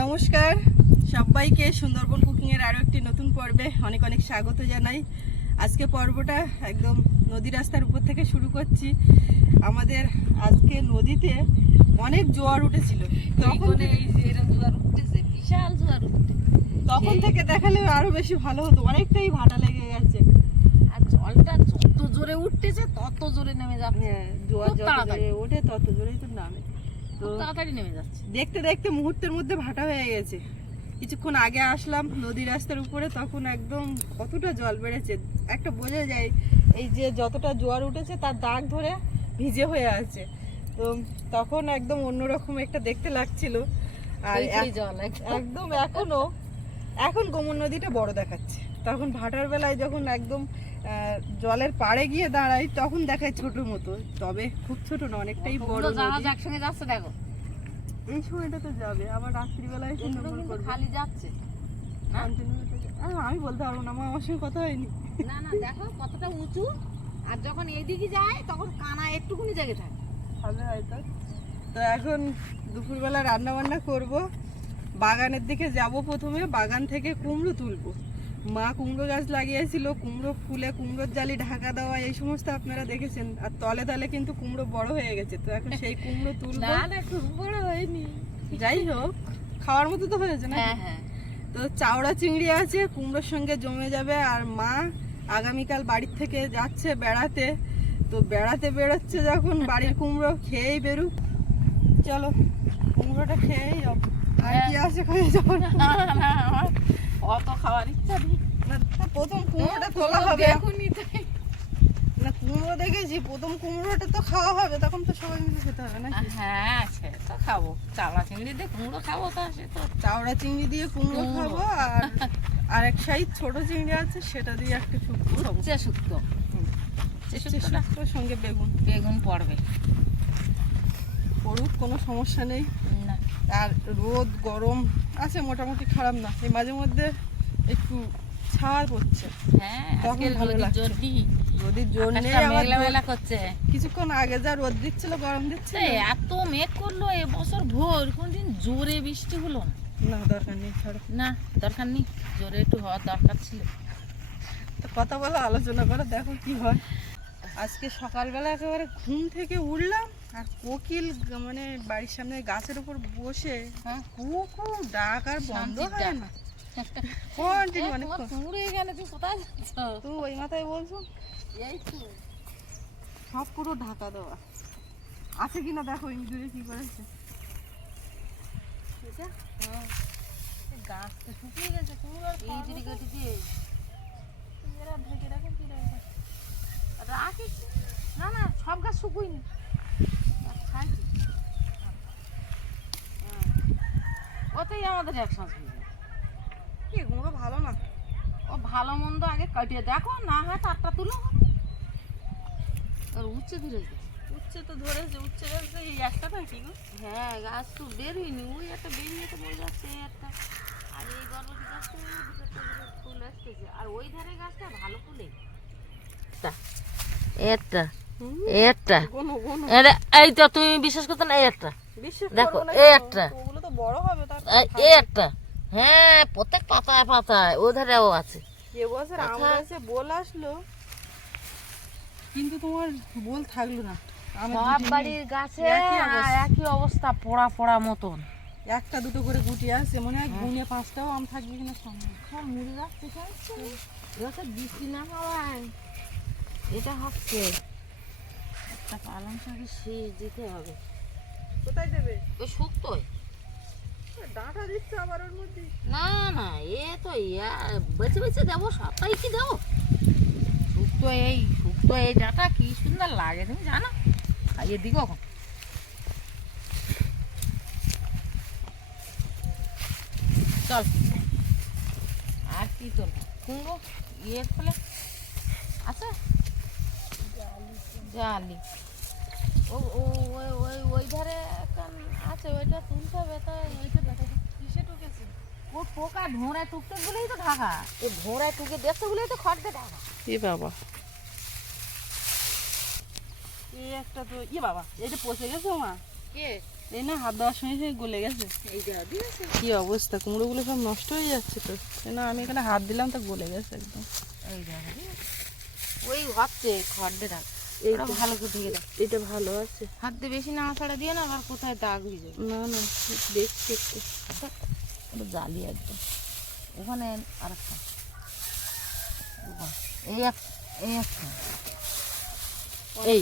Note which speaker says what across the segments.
Speaker 1: নমস্কার। সবাইকে সুন্দরবন কুকিংয়ের আরও একটি নতুন পর্বে অনেক অনেক স্বাগত জানাই। আজকে পর্বটা একদম নদী রাস্তার উপর থেকে শুরু করছি। আমাদের আজকে নদীতে অনেক জোয়ার উঠেছিল। তখন
Speaker 2: বিশাল জোয়ার
Speaker 1: তখন থেকে দেখালে আরও বেশি ভালো হতো অনেকটাই ভাটা লেগে গেছে।
Speaker 2: আর জলটা যত জোরে উঠতেছে তত জোরে নেমে যাচ্ছে।
Speaker 1: হ্যাঁ জোয়ার যত জোরে ওঠে তত জোরেই তো নামে। তো
Speaker 2: তাড়াতাড়ি নেমে যাচ্ছে।
Speaker 1: দেখতে দেখতে মুহূর্তের মধ্যে ভাটা হয়ে গেছে। কিছুক্ষণ আগে আসলাম নদী রাস্তার উপরে তখন একদম কতটা জল বেড়েছে একটা বোঝা যায় এই যে যতটা জোয়ার উঠেছে তার দাগ ধরে ভিজে হয়ে আছে। তো তখন একদম অন্যরকম একটা দেখতে লাগছিল। আর
Speaker 2: একদম।
Speaker 1: এখনও এখন গোমন নদীটা বড় দেখাচ্ছে। তখন ভাটার বেলায় যখন একদম জলের পাড়ে গিয়ে দাঁড়াই তখন দেখায় ছোট মতো। তবে খুব ছোট না অনেকটাই বড়
Speaker 2: জাহাজ একসঙ্গে যাচ্ছে দেখো।
Speaker 1: এই সময়টা তো যাবে আবার রাত্রিবেলায় সুন্দরবন করবে।
Speaker 2: খালি যাচ্ছে।
Speaker 1: আমি বলতে পারব না আমার আমার সঙ্গে কথা হয়নি।
Speaker 2: না না দেখো কতটা উঁচু। আর যখন এইদিকে যায় তখন কানা একটুকুনি জায়গায় থাকে।
Speaker 1: হবে হয়তো তো। এখন দুপুরবেলা রান্না বান্না করব। বাগানের দিকে যাব প্রথমে বাগান থেকে কুমড়ো তুলবো। মা কুমড়ো গাছ লাগিয়েছিল কুমড়ো ফুলে কুমড়োর জালি ঢাকা দেওয়া এই সমস্ত আপনারা দেখেছেন। আর তলে তলে কিন্তু কুমড়ো বড় হয়ে গেছে তো এখন সেই কুমড়ো তুলবো।
Speaker 2: না না খুব বড় হয়নি।
Speaker 1: যাই হোক খাওয়ার মতো তো হয়েছে না
Speaker 2: হ্যাঁ হ্যাঁ।
Speaker 1: তো চাওড়া চিংড়ি আছে কুমড়োর সঙ্গে জমে যাবে আর মা আগামীকাল বাড়ির থেকে যাচ্ছে বেড়াতে। তো বেড়াতে বেরোচ্ছে যখন বাড়ির কুমড়ো খেয়েই বেরুক। চলো কুমড়োটা খেয়েই আর কি আছে খেয়ে যাব না
Speaker 2: না, না, আমার অত খাওয়ার ইচ্ছা নেই।
Speaker 1: প্রথম কুমড়োটা তোলা হবে।
Speaker 2: এখনই তাই।
Speaker 1: না কুমড়ো দেখেছি প্রথম কুমড়োটা তো খাওয়া হবে তখন তো সবাই মিলে খেতে হবে নাকি?
Speaker 2: হ্যাঁ সে তো খাব। চালা চিংড়ি দিয়ে কুমড়ো খাব তো সে তো।
Speaker 1: চাওড়া চিংড়ি দিয়ে কুমড়ো। খাব আর আর এক সাইড ছোট চিংড়ি আছে সেটা দিয়ে একটা শুক্তো
Speaker 2: উচ্চে শুক্তো।
Speaker 1: শুক্তোর সঙ্গে বেগুন।
Speaker 2: বেগুন পড়বে।
Speaker 1: পড়ুক কোনো সমস্যা নেই।
Speaker 2: না।
Speaker 1: আর রোদ গরম আছে মোটামুটি খারাপ না। এই মাঝে মধ্যে একটু ছাড় পড়ছে।
Speaker 2: হ্যাঁ
Speaker 1: তখন ভালো লাগছে। রোদের
Speaker 2: মেঘলা
Speaker 1: জোর-
Speaker 2: করছে।
Speaker 1: কিছুক্ষণ আগে যা রোদ দিচ্ছিল গরম দিচ্ছিল।
Speaker 2: এই এত মেঘ করল এবছর ভোর। কোনদিন জোরে বৃষ্টি হলো না।
Speaker 1: না দরকার নেই ছাড়ো।
Speaker 2: না দরকার নেই। জোরে একটু হওয়ার দরকার ছিল।
Speaker 1: তো কথা বলে আলোচনা করে দেখো কি হয়। আজকে সকালবেলা একেবারে ঘুম থেকে উঠলাম আর কোকিল মানে বাড়ির সামনে গাছের উপর বসে
Speaker 2: হ্যাঁ
Speaker 1: কুকু ডাক আর বন্ধ হয় না। কন্টিনিউ মানে
Speaker 2: কুমড়ো এখানে তুমি কোথায় যাচ্ছ?
Speaker 1: তুই ওই মাথায় বলছো?
Speaker 2: এই তো।
Speaker 1: সব পুরো ঢাকা দেওয়া। আছে কিনা দেখো ইঁদুরে কি করেছে।
Speaker 2: এটা? হ্যাঁ। এই গাছটা শুকিয়ে গেছে দিকে দিকে এরা ঢেকে রাখো কি রাখি? না না সব গাছ শুকুইনি আর ছাইছি। হ্যাঁ। ওতেই আমাদের যাবে
Speaker 1: কি কুমড়ো ভালো না?
Speaker 2: ও ভালো মন্দ আগে কাটিয়ে দেখো না হয় তারটা তুলো। আর উচ্চে ধরে গেছে।
Speaker 1: উচ্ছে তো ধরেছে উচ্ছে ধরেছে এই একটা নাকি গো।
Speaker 2: হ্যাঁ গাছ তো বেরোয়নি ওই একটা বেরিয়ে তো মরে যাচ্ছে একটা। আর এই বরবটি গাছটা ফুল আসতেছে। আর ওই ধারে গাছটা ভালো ফুলে। একটা একটা।
Speaker 1: কোনো কোনো
Speaker 2: এই তো তুমি বিশ্বাস করতে না একটা।
Speaker 1: বিশ্বাস
Speaker 2: দেখো, একটা।
Speaker 1: ওগুলো তো বড় হবে
Speaker 2: এই একটা। হ্যাঁ প্রত্যেক পাতায় পাতায় ও ধারেও আছে
Speaker 1: এবছর আম
Speaker 2: আচ্ছা।
Speaker 1: গাছে বল আসলো। কিন্তু তোমার বল থাকল না। আমের
Speaker 2: সব বাড়ির গাছে
Speaker 1: একই অবস্থা।
Speaker 2: পোড়া পোড়া মতন।
Speaker 1: একটা দুটো করে গুটি আছে মনে হয় গুনে পাঁচটাও আম থাকবে কিনা
Speaker 2: সব মুড়ি যাচ্ছে যত বৃষ্টি না হওয়ায়। এটা হচ্ছে একটা পালং শাকের শীষ দিতে হবে।
Speaker 1: কোথায় দেবে?
Speaker 2: ওই শুক্তোয়।
Speaker 1: ডাঁটা দিচ্ছে আবার ওর মধ্যে।
Speaker 2: না না, এ তো ইয়া, বেছে বেছে দেবো সবটাই কি দেবো। শুক্তো এই শুক্তো এই ডাটা কি সুন্দর লাগে, তুমি জানো? খাইয়ে দি কখন চল। আর কি তোর কুমড়ো? ইয়ে ফলে আছে? জালি। ও ওই ওই ধারে একটা আছে, ওইটা তুলতে হবে, তা ওইটা ও পোকা ভোঁড়ায় টুকতে বলেই তো ঢাকা। এই ভোঁড়ায় টুকে দেখতে বলেই তো খড়তে ঢাকা।
Speaker 1: এ বাবা। এই একটা তো ইয়ে বাবা এটা পচে গেছে মা
Speaker 2: কে?
Speaker 1: এই না হাত দেওয়ার সঙ্গে সঙ্গে গলে গেছে।
Speaker 2: এই
Speaker 1: কি অবস্থা কুমড়োগুলো সব নষ্ট হয়ে যাচ্ছে তো। এই না আমি এখানে হাত দিলাম তো গলে গেছে একদম।
Speaker 2: এই ওই রাখ
Speaker 1: এই
Speaker 2: ওরা
Speaker 1: তো।
Speaker 2: ভালো করে ঢেকে দাও।
Speaker 1: এটা ভালো আছে।
Speaker 2: হাত দিয়ে বেশি না ছাড়া দিয়ে না আবার কোথায় দাগ হয়ে যাবে।
Speaker 1: না না দেখছি একটু।
Speaker 2: ওটা জালি একদম। ওখানে আর একটা। এই এক এই একটা এই।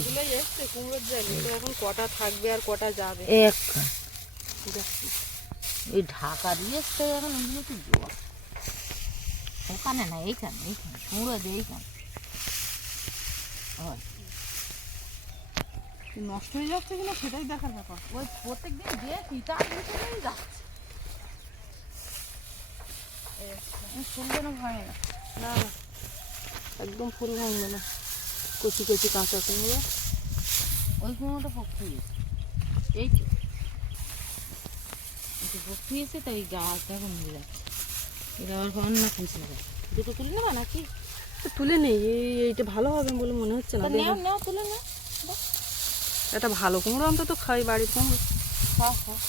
Speaker 1: কুমড়োর জালি। এখন কটা থাকবে আর কটা যাবে?
Speaker 2: এই একটা এই ঢাকা দিয়েছে এখন এগুলো তো জোয়া ওখানে না এইখানে এইখানে। কুমড়ো দিয়ে এইখানে।
Speaker 1: নষ্ট হয়ে যাচ্ছে কিনা সেটাই দেখার ব্যাপার।
Speaker 2: ওই প্রত্যেক দিন দিয়ে পিতা যাচ্ছে। ফুল যেন ভয় না
Speaker 1: না। একদম ফুল ভাঙবে না। কচি কচি কাঁচা কুমড়ো।
Speaker 2: ওই কুমড়োটা পক্ষী এই তো পক্ষী এসে তো ওই গাছটা এখন মরে যাচ্ছে। এটা আবার কখন না খাইছে দুটো তুলে নেবা নাকি?
Speaker 1: তুলে নেই। এই এইটা ভালো হবে বলে মনে হচ্ছে না।
Speaker 2: নেও নেও তুলে নেও।
Speaker 1: একটা ভালো কুমড়ো অন্তত খাই বাড়ির কুমড়ো।
Speaker 2: হ্যাঁ হ্যাঁ।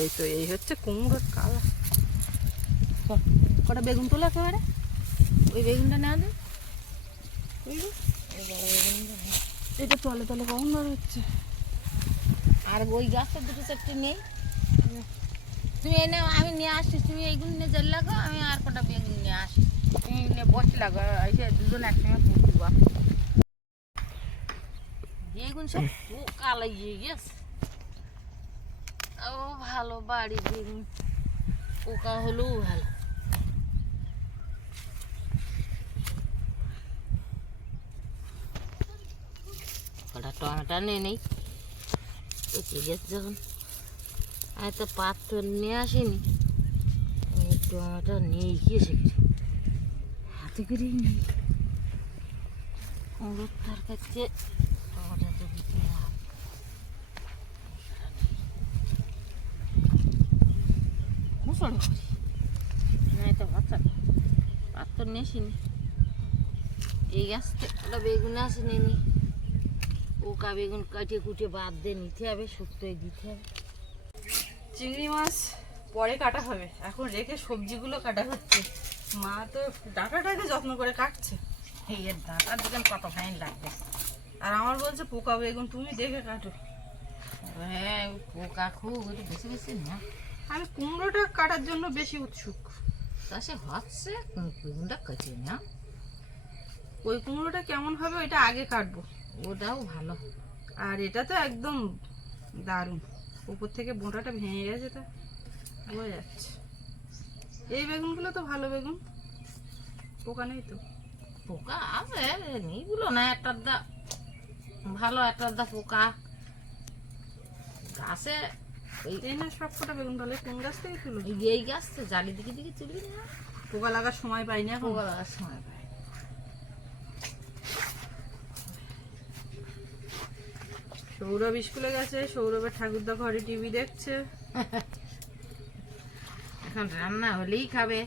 Speaker 1: এই তো এই হচ্ছে কুমড়োর কালার। কটা বেগুন তোলা একেবারে?
Speaker 2: ওই বেগুনটা নেওয়া দে।
Speaker 1: এটা তলে তলে কখন বার হচ্ছে।
Speaker 2: আর ওই গাছটা দুটো চারটে নেই। তুমি এনে আমি নিয়ে আসছি। তুমি এইগুলো নিয়ে জল লাগো আমি আর কটা বেগুন নিয়ে আসি তুমি নিয়ে বসে লাগো এসে দুজন একসঙ্গে পুষবো বেগুন সব পোকা লাগিয়ে গেছে ও ভালো বাড়ি বেগুন। পোকা হলেও ভালো কটা টমেটো নিয়ে নেই পচে গেছে যখন আমি তো পাথর নিয়ে আসিনি এই টমেটো নিয়ে গিয়েছে হাতে করেই নেই কুমড়োর তার কাছে টমেটো তো দিতে হবে করি না তো বাচ্চা। পাথর নিয়ে আসিনি। এই গাছটা ওটা বেগুন আসেনি নি। পোকা বেগুন কাটিয়ে কুটিয়ে বাদ দিয়ে নিতে হবে শুক্তোয় দিতে হবে।
Speaker 1: চিংড়ি মাছ পরে কাটা হবে। এখন রেখে সবজিগুলো কাটা হচ্ছে। মা তো ডাঁটাটাকে যত্ন করে কাটছে।
Speaker 2: এই এর ডাঁটার দোকান কত ফাইন লাগবে।
Speaker 1: আর আমার বলছে পোকা বেগুন তুমি দেখে কাটো।
Speaker 2: হ্যাঁ পোকা খুব বেশি বেশি না।
Speaker 1: আমি কুমড়োটা কাটার জন্য বেশি উৎসুক।
Speaker 2: সে হচ্ছে বেগুনটা কাটিয়ে না?
Speaker 1: ওই কুমড়োটা কেমন হবে ওইটা আগে কাটবো।
Speaker 2: ওটাও ভালো
Speaker 1: আর এটা তো একদম দারুণ। উপর থেকে বোঁটাটা ভেঙে গেছে তা বোঝা যাচ্ছে। এই বেগুনগুলো তো ভালো বেগুন পোকা নেই তো?
Speaker 2: পোকা আছে নেইগুলো না একটা দা ভালো একটা দা পোকা। গাছে এই
Speaker 1: না সব কটা বেগুন তাহলে কোন গাছ থেকে তুলো?
Speaker 2: এই যে এই গাছ তো জালি দিকে না?
Speaker 1: পোকা লাগার সময় পাইনি এখন?
Speaker 2: পোকা লাগার সময় পায়
Speaker 1: সৌরভ স্কুলে গেছে সৌরভের ঠাকুরদা ঘরে টিভি দেখছে।
Speaker 2: এখন রান্না হলেই খাবে।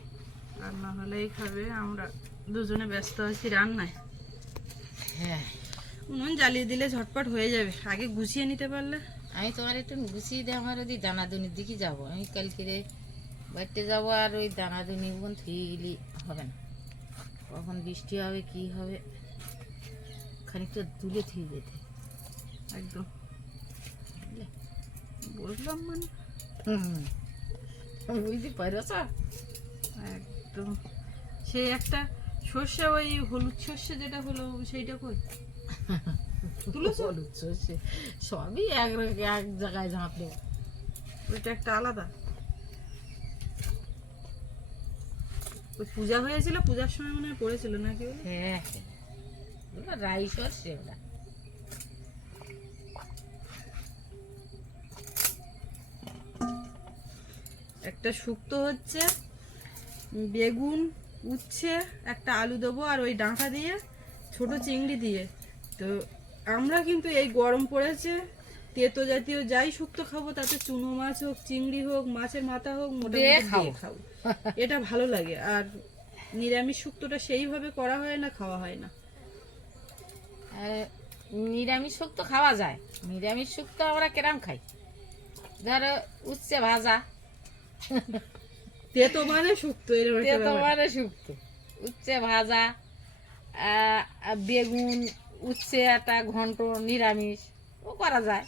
Speaker 1: রান্না হলেই খাবে আমরা দুজনে ব্যস্ত আছি রান্নায়।
Speaker 2: হ্যাঁ।
Speaker 1: উনুন জ্বালিয়ে দিলে ঝটপট হয়ে যাবে আগে গুছিয়ে নিতে পারলে।
Speaker 2: আমি তোমার একটু গুছিয়ে দিয়ে আমার ওই দানা দানাদুনির দিকে যাব। আমি কালকে রে বাড়িতে যাব আর ওই দানাদুনি ওখান থুয়ে গেলে, হবে না। কখন বৃষ্টি হবে, কি হবে, খানিকটা তুলে থুয়ে যেতে
Speaker 1: একদম। বললাম মানে
Speaker 2: বুঝতে পারছ?
Speaker 1: একদম। সেই একটা সর্ষে, ওই হলুদ সর্ষে যেটা হলো, সেইটা কই?
Speaker 2: সবই এক এক জায়গায় ঝাঁপলে
Speaker 1: ওইটা একটা আলাদা। ওই পূজা হয়েছিল পূজার সময় মনে হয় পড়েছিল নাকি
Speaker 2: হ্যাঁ ওগুলো রাই সর্ষে
Speaker 1: একটা শুক্তো হচ্ছে বেগুন উচ্ছে একটা আলু দেবো আর ওই ডাঁটা দিয়ে ছোট চিংড়ি দিয়ে। তো আমরা কিন্তু এই গরম পড়েছে তেতো জাতীয় যাই শুক্তো খাব তাতে চুনো মাছ হোক চিংড়ি হোক মাছের মাথা হোক মোটামুটি খাব। এটা ভালো লাগে আর নিরামিষ শুক্তোটা সেইভাবে করা হয় না খাওয়া হয় না।
Speaker 2: নিরামিষ শুক্তো খাওয়া যায়। নিরামিষ শুক্তো আমরা কেরাম খাই। ধরো উচ্ছে ভাজা।
Speaker 1: তেতো মানে শুক্তো তেতো
Speaker 2: মানে শুক্তো। উচ্ছে ভাজা আহ, বেগুন উচ্ছে একটা ঘন্ট নিরামিষ ও করা যায়।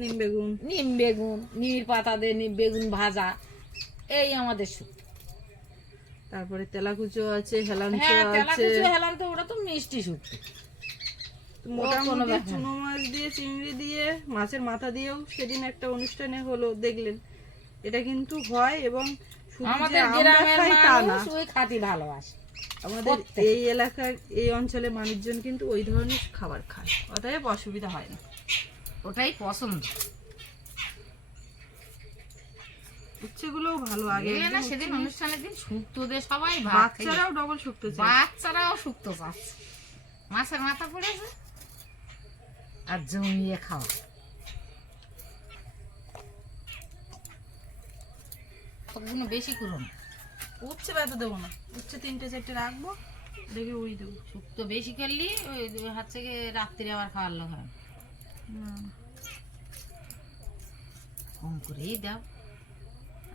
Speaker 1: নিম বেগুন।
Speaker 2: নিম বেগুন নিমের পাতা দিয়ে নিম বেগুন ভাজা এই আমাদের শুক্তো
Speaker 1: তারপরে তেলাকুচো আছে হেলাঞ্চো
Speaker 2: হ্যাঁ
Speaker 1: আছে।
Speaker 2: হেলাম তো ওটা তো মিষ্টি শুক্তো
Speaker 1: মোটামুটি চুনো মাছ দিয়ে চিংড়ি দিয়ে মাছের মাথা দিয়েও সেদিন একটা অনুষ্ঠানে হলো দেখলেন। এটা কিন্তু হয় এবং
Speaker 2: আমাদের গ্রামের মানুষ ওই খাতি ভালোবাসে।
Speaker 1: আমাদের এই এলাকার এই অঞ্চলের মানুষজন কিন্তু ওই ধরনের খাবার খায়। অতএব অসুবিধা হয় না।
Speaker 2: ওটাই পছন্দ।
Speaker 1: উচ্ছেগুলোও ভালো। আগে
Speaker 2: না সেদিন অনুষ্ঠানের দিন শুক্তো দিয়ে সবাই
Speaker 1: বাচ্চারাও ডবল শুক্তো চায়।
Speaker 2: বাচ্চারাও শুক্তো চাচ্ছে মাছের মাথা পড়েছে আর জমিয়ে খাওয়া। সবগুলো বেশি করো না।
Speaker 1: উচ্ছে ব্যথা দেবো না। উচ্ছে তিনটে চারটে রাখব দেখে ওই দেবো।
Speaker 2: শুক্তো বেশি করলি ওই ওই হাত থেকে রাত্রি আবার খাওয়ার লোক হয়। কম করেই দাও।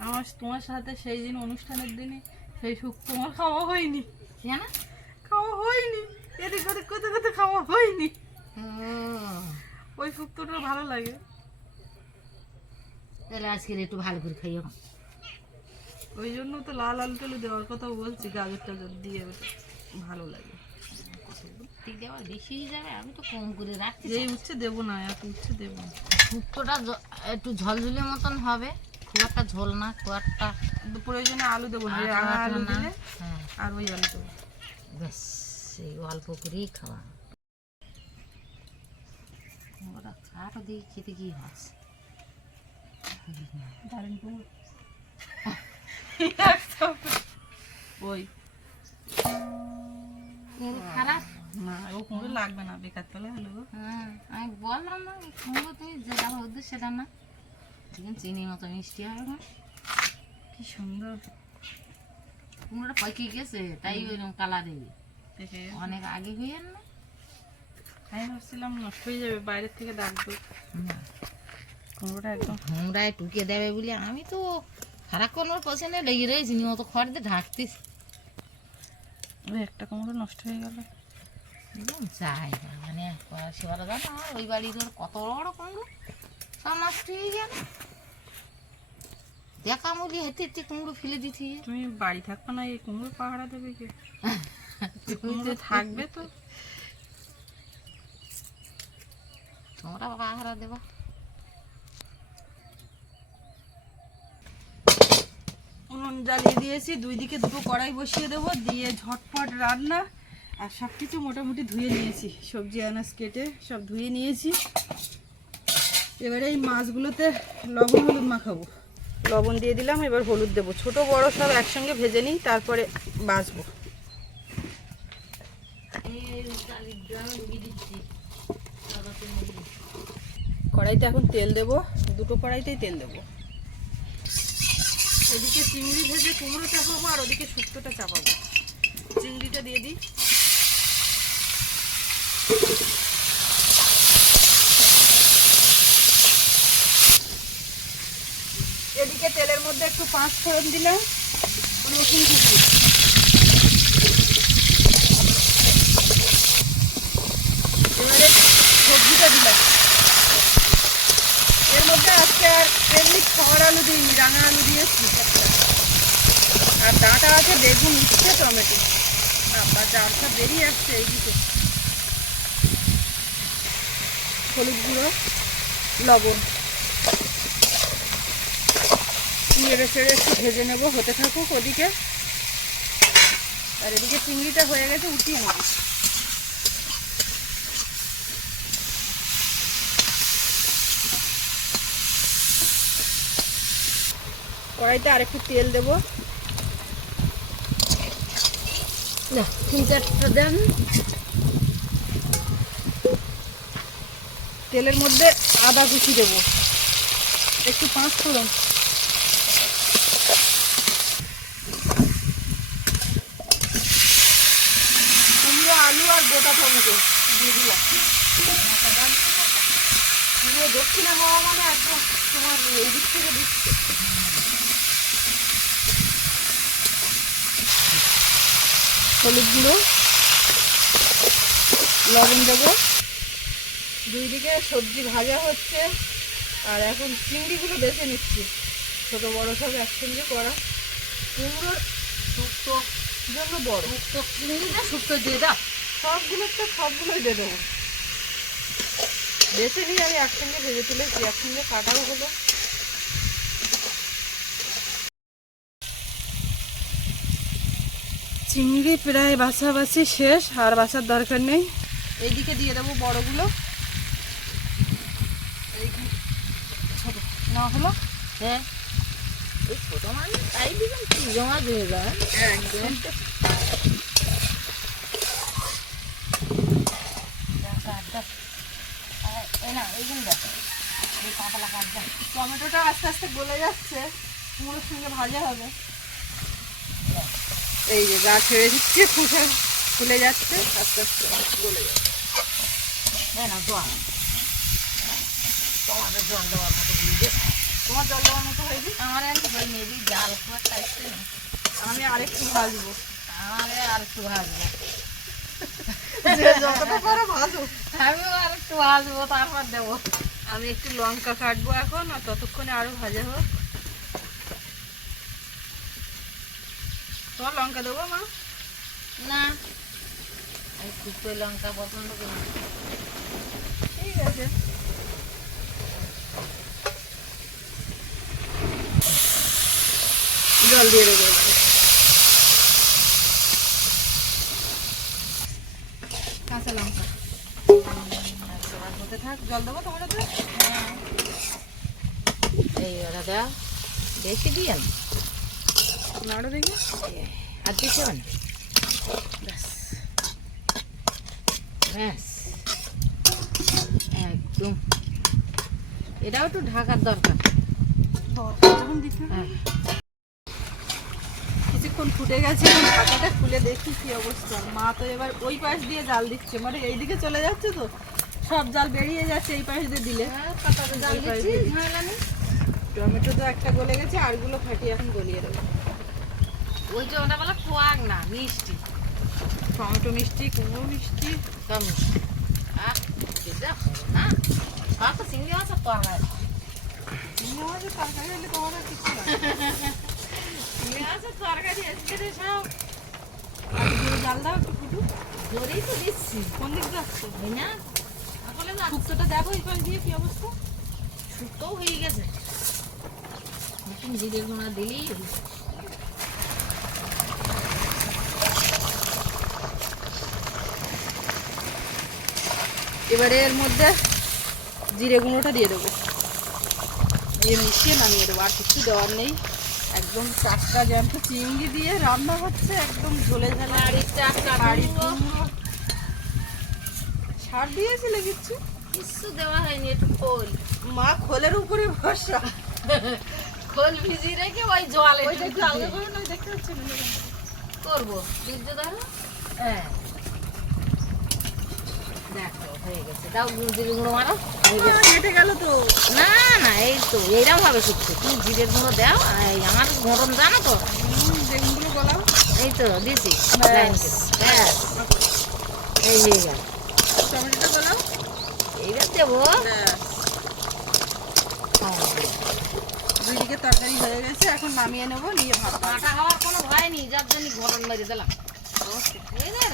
Speaker 1: আমার তোমার সাথে সেই দিন অনুষ্ঠানের দিনে সেই শুক্তো আমার খাওয়া হয়নি।
Speaker 2: কেন
Speaker 1: খাওয়া হয়নি। এদিক ওদিক করতে করতে খাওয়া হয়নি। ওই শুক্তোটা ভালো লাগে।
Speaker 2: তাহলে আজকে একটু ভালো করে খাইও।
Speaker 1: ওই জন্য তো লাল আলু টালু দেওয়ার কথা বলছি গাজর টাজর দিয়ে ভালো লাগে।
Speaker 2: দেওয়া বেশি যাবে আমি তো কম করে রাখছি।
Speaker 1: এই উচ্ছে দেবো না এত উচ্ছে দেবো না।
Speaker 2: শুক্তোটা একটু ঝলঝুলি মতন হবে খুব একটা ঝোল না খুব একটা
Speaker 1: প্রয়োজনে আলু দেবো না আলু দিলে
Speaker 2: হ্যাঁ।
Speaker 1: আর ওই আলু দেবো
Speaker 2: ব্যাস সেই অল্প করেই খাওয়া। ওরা খাটো দিয়ে খেতে কি হচ্ছে
Speaker 1: দারুণ। ওই
Speaker 2: কুমড়ো খারাপ?
Speaker 1: না ও কুমড়ো লাগবে না বেকার তলে হলো
Speaker 2: হ্যাঁ আমি বললাম না কুমড়ো তুমি যেটা ভাবছ সেটা না। দেখুন চিনি মতো মিষ্টি হবে না।
Speaker 1: কি সুন্দর।
Speaker 2: কুমড়োটা পাকি গেছে তাই ওইরকম কালারে অনেক আগে হয়ে না?
Speaker 1: আমি ভাবছিলাম নষ্ট হয়ে যাবে বাইরের থেকে ডাকবো। কুমড়োটা একদম
Speaker 2: ঘুমরায় টুকে দেবে বলে আমি তো সারাক্ষণ ওর পছন্দে লেগে রয়েছি নি অত খড় দিয়ে ঢাকতিস।
Speaker 1: একটা কুমড়ো নষ্ট হয়ে গেল।
Speaker 2: যাই মানে সেবার জানো ওই বাড়ির ওর কত বড় কুমড়ো সব নষ্ট হয়ে গেল। দেখা মুলি হেঁটে হেঁটে কুমড়ো ফেলে দিতি
Speaker 1: তুমি বাড়ি থাকবে না এই কুমড়ো পাহারা দেবে কে? কুমড়ো থাকবে তো।
Speaker 2: তোমরা পাহারা দেবা।
Speaker 1: উনুন জ্বালিয়ে দিয়েছি, দুই দিকে দুটো কড়াই বসিয়ে দেবো, দিয়ে ঝটপট রান্না আর সব কিছু মোটামুটি ধুয়ে নিয়েছি। সবজি, আনাজ কেটে সব ধুয়ে নিয়েছি। এবারে এই মাছগুলোতে লবণ, হলুদ মাখাবো। লবণ দিয়ে দিলাম, এবার হলুদ দেবো। ছোট, বড় সব একসঙ্গে ভেজে নিই, তারপরে বাঁচবো। কড়াইতে এখন তেল দেবো, দুটো কড়াইতেই তেল দেবো। ওদিকে চিংড়ি ভেজে কুমড়ো চাপাবো আর ওদিকে শুক্তোটা চাপাবো। চিংড়িটা দিয়ে দিই। এদিকে তেলের মধ্যে একটু পাঁচ ফোড়ন দিলাম, রসুন কুচি। এবারে সবজিটা দিলাম এর মধ্যে আজকে আর এমনি খড় আলু দিইনি রাঙা আলু দিয়েছি। আর ডাঁটা আছে, বেগুন, উচ্ছে, টমেটো। আবার ডাঁটা বেরিয়ে আসছে এইদিকে। হলুদ গুঁড়ো, লবণ। নেড়ে চেড়ে একটু ভেজে নেব, হতে থাকুক ওদিকে। আর এদিকে চিংড়িটা হয়ে গেছে, উঠিয়ে নেব। কড়াইতে আরেকটু তেল দেবো।
Speaker 2: না তিন চারটা দেন।
Speaker 1: তেলের মধ্যে আদা কুচি দেবো। একটু পাঁচ ফোড়ন। কুমড়ো, আলু আর গোটা টমেটো দিয়ে দিলাম।
Speaker 2: দক্ষিণে হওয়া মানে একদম তোমার এই দিক থেকে। দিচ্ছে
Speaker 1: হলুদ গুঁড়ো লবণ দেবো। দুই দিকে সবজি ভাজা হচ্ছে আর এখন চিংড়িগুলো বেছে নিচ্ছি। ছোট বড় সব একসঙ্গে করা। কুমড়োর
Speaker 2: শুক্তো
Speaker 1: জন্য বড়।
Speaker 2: শুক্তো চিংড়িটা শুক্তো দিয়ে দাও।
Speaker 1: সবগুলো তো সবগুলোই দিয়ে দেবো। বেছে নিয়ে আমি একসঙ্গে ভেজে তুলেছি একসঙ্গে কাটাও হলো। চিংড়ি প্রায় বাছাবাছি শেষ, আর বাছার দরকার নেই। এইদিকে দিয়ে দেবো বড়গুলো। না
Speaker 2: হ্যাঁ। মাছ তাই জমা দিয়ে
Speaker 1: টমেটোটা আস্তে আস্তে গলে যাচ্ছে। কুমড়োর সঙ্গে ভাজা হবে। এই যে গা ছেড়ে দিচ্ছে ফুটে ফুলে যাচ্ছে আস্তে আস্তে গলে যাচ্ছে।
Speaker 2: হ্যাঁ না জল। তোমাদের জল দেওয়ার মতো দিয়ে
Speaker 1: তোমার জল দেওয়ার মতো হয়েছে
Speaker 2: আমার হয়ে নেবি জাল খুব একটা
Speaker 1: আমি আরেকটু ভাজবো।
Speaker 2: আমার আর একটু ভাজবো।
Speaker 1: যতটা পারো ভাজো।
Speaker 2: আমিও আর একটু ভাজবো তারপর দেবো।
Speaker 1: আমি একটু লঙ্কা কাটবো এখন আর ততক্ষণে আরও ভাজা হোক। তোমার লঙ্কা দেবো মা?
Speaker 2: না। আমি শুকনো লঙ্কা পছন্দ করি
Speaker 1: ঠিক আছে। জল দিয়ে দেবো কাঁচা লঙ্কা। হতে থাক। জল দেবো তোমার হাতে
Speaker 2: এই ওরা দাও বেশি দিয়ে
Speaker 1: নাড়ো দেখি
Speaker 2: আর দিতে না
Speaker 1: ব্যাস
Speaker 2: ব্যাস একদম এটাও একটু ঢাকার দরকার
Speaker 1: কিছুক্ষণ ফুটে গেছে ঢাকাটা খুলে দেখি কি অবস্থা মা তো এবার ওই পাশ দিয়ে জাল দিচ্ছে মানে এইদিকে চলে যাচ্ছে তো সব জাল বেরিয়ে যাচ্ছে এই পাশ দিয়ে দিলে
Speaker 2: হ্যাঁ,
Speaker 1: টমেটো তো একটা গলে গেছে আরগুলো ফাটিয়ে এখন গলিয়ে দেবো
Speaker 2: ওই যে ওটা বলে খোয়াক না মিষ্টি।
Speaker 1: টমেটো মিষ্টি কুমড়ো মিষ্টি
Speaker 2: কম মিষ্টি। না। সব তো চিংড়ি মাছ আর তরকারি
Speaker 1: চিংড়ি মাছের তরকারি হলে তোমার কিছু না।
Speaker 2: চিংড়ি মাছের তরকারি আজকে রে সব
Speaker 1: একটু জাল দাও একটু ফুটু।
Speaker 2: জোরেই তো দিচ্ছি।
Speaker 1: কোন দিক যাচ্ছে
Speaker 2: না? তাহলে
Speaker 1: শুক্তোটা দেখো এই পাশ দিয়ে কি অবস্থা?
Speaker 2: শুক্তোও হয়ে গেছে। জিরের গুঁড়া দিলেই
Speaker 1: এবারে এর মধ্যে জিরে গুঁড়োটা দিয়ে দেবো। দিয়ে মিশিয়ে নামিয়ে দেবো আর কিছু দেওয়ার নেই। একদম টাটকা জ্যান্ত চিংড়ি দিয়ে রান্না হচ্ছে একদম ঝোলে ঝালে।
Speaker 2: বাড়ির টাটকা
Speaker 1: বাড়ি
Speaker 2: কুমড়ো।
Speaker 1: কুমড়ো। সার দিয়েছিলে কিচ্ছু?
Speaker 2: কিচ্ছু দেওয়া হয়নি একটু খোল।
Speaker 1: মা খোলের উপরে ভরসা।
Speaker 2: খোল ভিজিয়ে রেখে ওই জলে
Speaker 1: ওইটা একটু আলাদা করে নয় দেখতে পাচ্ছি না
Speaker 2: করব। বীর্য ধরো হ্যাঁ দেখো হয়ে গেছে দাও জিরে গুঁড়ো মারো। গেছে।
Speaker 1: কেটে গেল তো।
Speaker 2: না না এই তো এইরকম শুকছে। তুমি জিরের গুঁড়ো দাও আমার গরম জানো তো?
Speaker 1: বেগুনগুলো গলাও
Speaker 2: এই তো দিছি। এই হয়ে গেল
Speaker 1: টমেটোটা গলাও
Speaker 2: এইবার দেবো।
Speaker 1: ব্যাস।
Speaker 2: হ্যাঁ।
Speaker 1: তরকারি হয়ে গেছে এখন নামিয়ে নেব নিয়ে ভাত।
Speaker 2: হওয়ার কোনো ভয় নেই যার জন্য গরম মেরে দিলাম। বুঝলে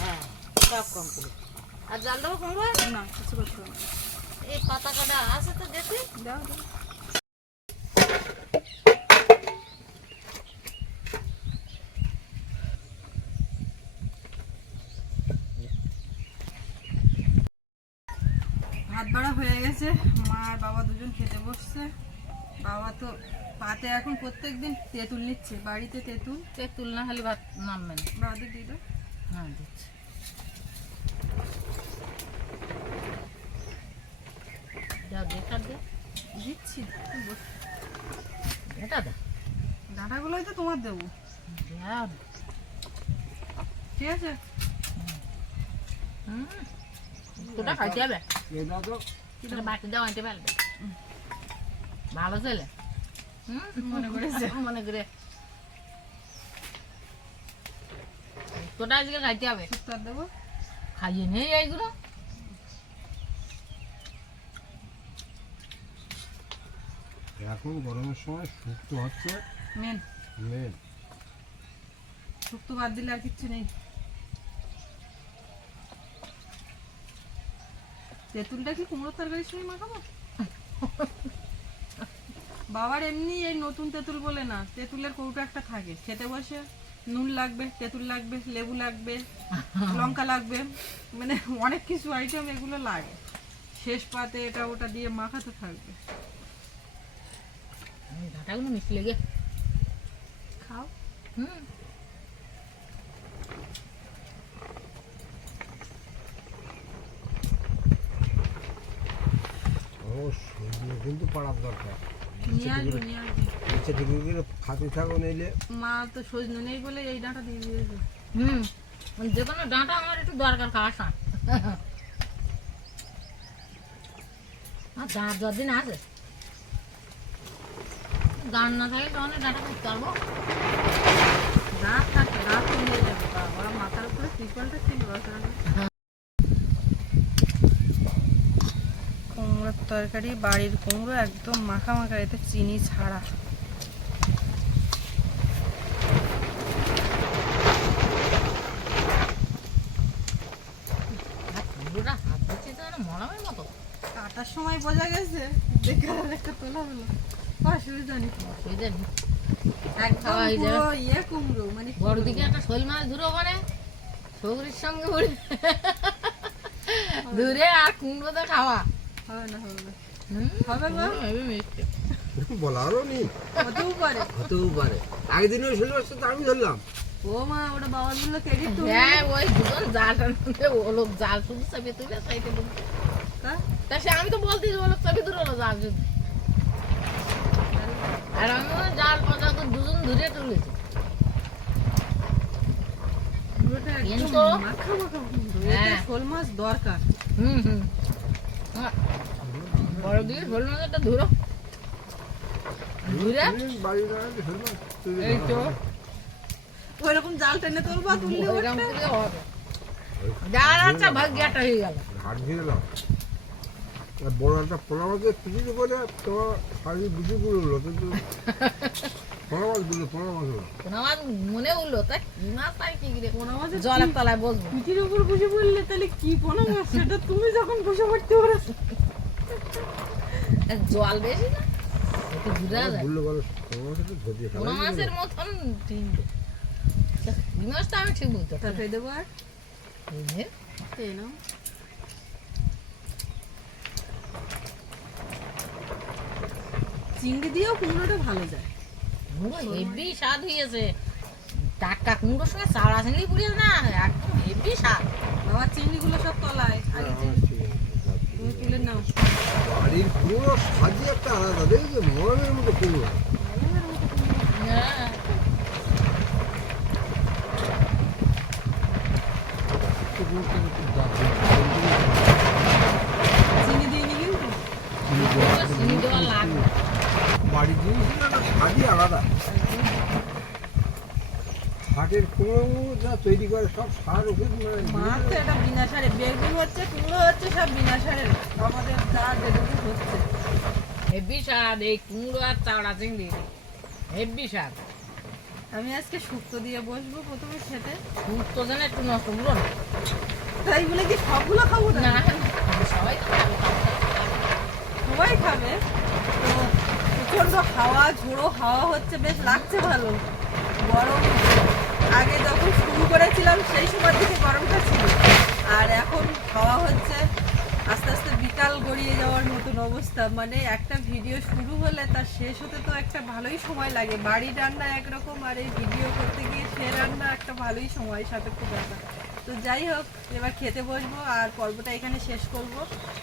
Speaker 2: হ্যাঁ সব কমপ্লিট আর জাল দেবো কুমড়ো
Speaker 1: না কিছু করতে হবে
Speaker 2: এই পাতা কাটা আছে তো দেখি।
Speaker 1: দাও দাও। ভাত বাড়া হয়ে গেছে। মা আর বাবা দুজন খেতে বসছে। বাবা তো পাতে এখন প্রত্যেকদিন তেঁতুল নিচ্ছে বাড়িতে তেঁতুল।
Speaker 2: তেঁতুল না হলে ভাত নামবে না।
Speaker 1: বাবাদের দিয়ে দাও
Speaker 2: হ্যাঁ দিচ্ছি যাও দেখা দে
Speaker 1: দিচ্ছি
Speaker 2: এটা দে।
Speaker 1: ডাঁটাগুলোই তো তোমার দেবো। ঠিক আছে।
Speaker 2: তোটা খাইতে হবে
Speaker 3: এটা তো।
Speaker 2: এটা বাটি দাও আনতে পারবে। ভালো ছেলে। হুম
Speaker 1: মনে করেছে।
Speaker 2: মনে করে। তোটা আজকে খাইতে হবে
Speaker 1: দেবো।
Speaker 2: খাইয়ে নেই এইগুলো।
Speaker 3: এখন গরমের সময় শুক্তো হচ্ছে
Speaker 1: মেন।
Speaker 3: মেন।
Speaker 1: শুক্তো বাদ দিলে আর কিচ্ছু নেই। তেঁতুলটা কি কুমড়োর তরকারির সঙ্গে মাখাবো? বাবার এমনি এই নতুন তেঁতুল বলে না তেঁতুলের কৌটো একটা থাকে। খেতে বসে নুন লাগবে তেঁতুল লাগবে লেবু লাগবে লঙ্কা লাগবে মানে অনেক কিছু আইটেম এগুলো লাগে। শেষ পাতে এটা ওটা দিয়ে মাখাতে থাকবে।
Speaker 2: ডাটাগুলো মিষ্টি লেগে।
Speaker 1: খাও।
Speaker 2: হুম।
Speaker 3: কিন্তু পাড়ার দরকার।
Speaker 1: নিয়ে আসব নিয়ে আসব।
Speaker 3: নিচে ঢুকে গেলে খাতে থাকো নইলে।
Speaker 1: মা তো সজনে নেই বলে এই ডাঁটা দিয়ে দিয়েছে।
Speaker 2: হুম। মানে যে কোনো ডাঁটা আমার একটু দরকার খাওয়ার আর দাঁত যতদিন আছে গান না থাকে তখন ডাঁটা করতে পারব।
Speaker 1: রাত থাকে রাত নিয়ে যাবে। বাবা মাথার উপরে ত্রিপলটা ছিল কুমড়োর তরকারি বাড়ির কুমড়ো একদম মাখা মাখা এতে চিনি ছাড়া কাটার সময় বোঝা গেছে দেখে তোলা হলো অসুবিধা নেই
Speaker 2: অসুবিধা নেই খাওয়া হয়ে যাবে।
Speaker 1: ইয়ে কুমড়ো মানে
Speaker 2: বড় দিকে একটা শোল মাছ ধরো ওখানে। সৌরির সঙ্গে উড়ে দূরে আর কুমড়োতে খাওয়া।
Speaker 1: হবে না হবে না। হবে গো?
Speaker 2: হেবি মিষ্টি।
Speaker 3: বলারও নেই।
Speaker 1: হতেও পারে।
Speaker 3: হতেও পারে। আগের দিন ওই ষোলো বছর তো আমি ধরলাম।
Speaker 1: ও মা ওটা বাবার জন্য ক্রেডিট তো
Speaker 2: হ্যাঁ ওই দুজন ও লোক জাল শুধু চাপে তুলে ঢুকছে। তা? সে আমি তো বলতেছি ও লোক চাপে তুলে জাল শুধু আর আমি দুজন ধরে তুলেছি। কিন্তু- হ্যাঁ।
Speaker 1: শোল মাছ দরকার।
Speaker 2: হুম হুম। হ্যাঁ। বড় শোল ধরো। এই তো।
Speaker 1: ওইরকম জাল টেনে তুলবা তুললে
Speaker 2: ওইরকম করে হবে। যার একটা ভাগ্যটা হয়ে গেল।
Speaker 3: ঘাট ঘিরে বড় একটা পোলা মাছের পিছিয়ে পরে তোমার শাড়ি বিচু করে উঠল কিন্তু পোলা মাছগুলো পোলা মাছ হলো।
Speaker 2: কোনো আমার মনে হলো তা কি মাছ তাই কি রে?
Speaker 1: পোনা মাছের
Speaker 2: জলের তলায় বসবো
Speaker 1: পিঠির উপর বসে পড়লে তাহলে কি পোনা মাছ? সেটা তুমি যখন বসে পড়তে পারছ
Speaker 2: আর জল বেশি না?
Speaker 3: পোলা মাছ
Speaker 2: মাছের মতন ঠিক মাছটা আমি ঠিক বুঝতে পারি
Speaker 1: দেবো আর?
Speaker 2: এই
Speaker 1: নাও। চিংড়ি দিয়েও কুমড়োটা ভালো যায়।
Speaker 2: কুমড়ো হেভি স্বাদ হয়েছে টাটকা কুমড়োর সঙ্গে চাওড়া চিংড়ি পুড়িয়ে না একদম হেভি স্বাদ।
Speaker 1: বাবার চিংড়িগুলো সব তলায়। আগে চিংড়ি তুমি তুলে নাও।
Speaker 3: বাড়ির পুরো সাজি একটা আলাদা দেখি মরমের মতো কুমড়ো।
Speaker 2: হ্যাঁ।
Speaker 1: চিনি দিইনি কিন্তু
Speaker 2: কুমড়ো চিনি দেওয়া লাগবে
Speaker 3: বাড়ির জিনিস না আলাদা। হাটের কুমড়ো যা তৈরি করে সব সার ওষুধ মানে
Speaker 1: মাছ তো এটা বিনা সারে বেগুন হচ্ছে কুমড়ো হচ্ছে সব বিনা সারের আমাদের যা যেটুকু হচ্ছে।
Speaker 2: হেভি স্বাদ এই কুমড়ো আর চাওড়া চিংড়ি। স্বাদ।
Speaker 1: আমি আজকে শুক্তো দিয়ে বসবো প্রথমে খেতে।
Speaker 2: কুমড়ো যেন একটু নষ্ট না
Speaker 1: তাই বলে কি সবগুলো খাব না
Speaker 2: সবাই তো খাবে।
Speaker 1: সবাই খাবে? প্রচণ্ড হাওয়া, ঝোড়ো হাওয়া হচ্ছে, বেশ লাগছে ভালো। গরম আগে যখন শুরু করেছিলাম, সেই সময় দিকে গরমটা ছিল। আর এখন হাওয়া হচ্ছে, আস্তে আস্তে বিকাল গড়িয়ে যাওয়ার মতন অবস্থা। মানে একটা ভিডিও শুরু হলে তার শেষ হতে তো একটা ভালোই সময় লাগে। বাড়ি রান্না একরকম, আর এই ভিডিও করতে গিয়ে সে রান্না একটা ভালোই সময় সাপেক্ষ ব্যাপার। তো যাই হোক, এবার খেতে বসবো, আর পর্বটা এখানে শেষ করব।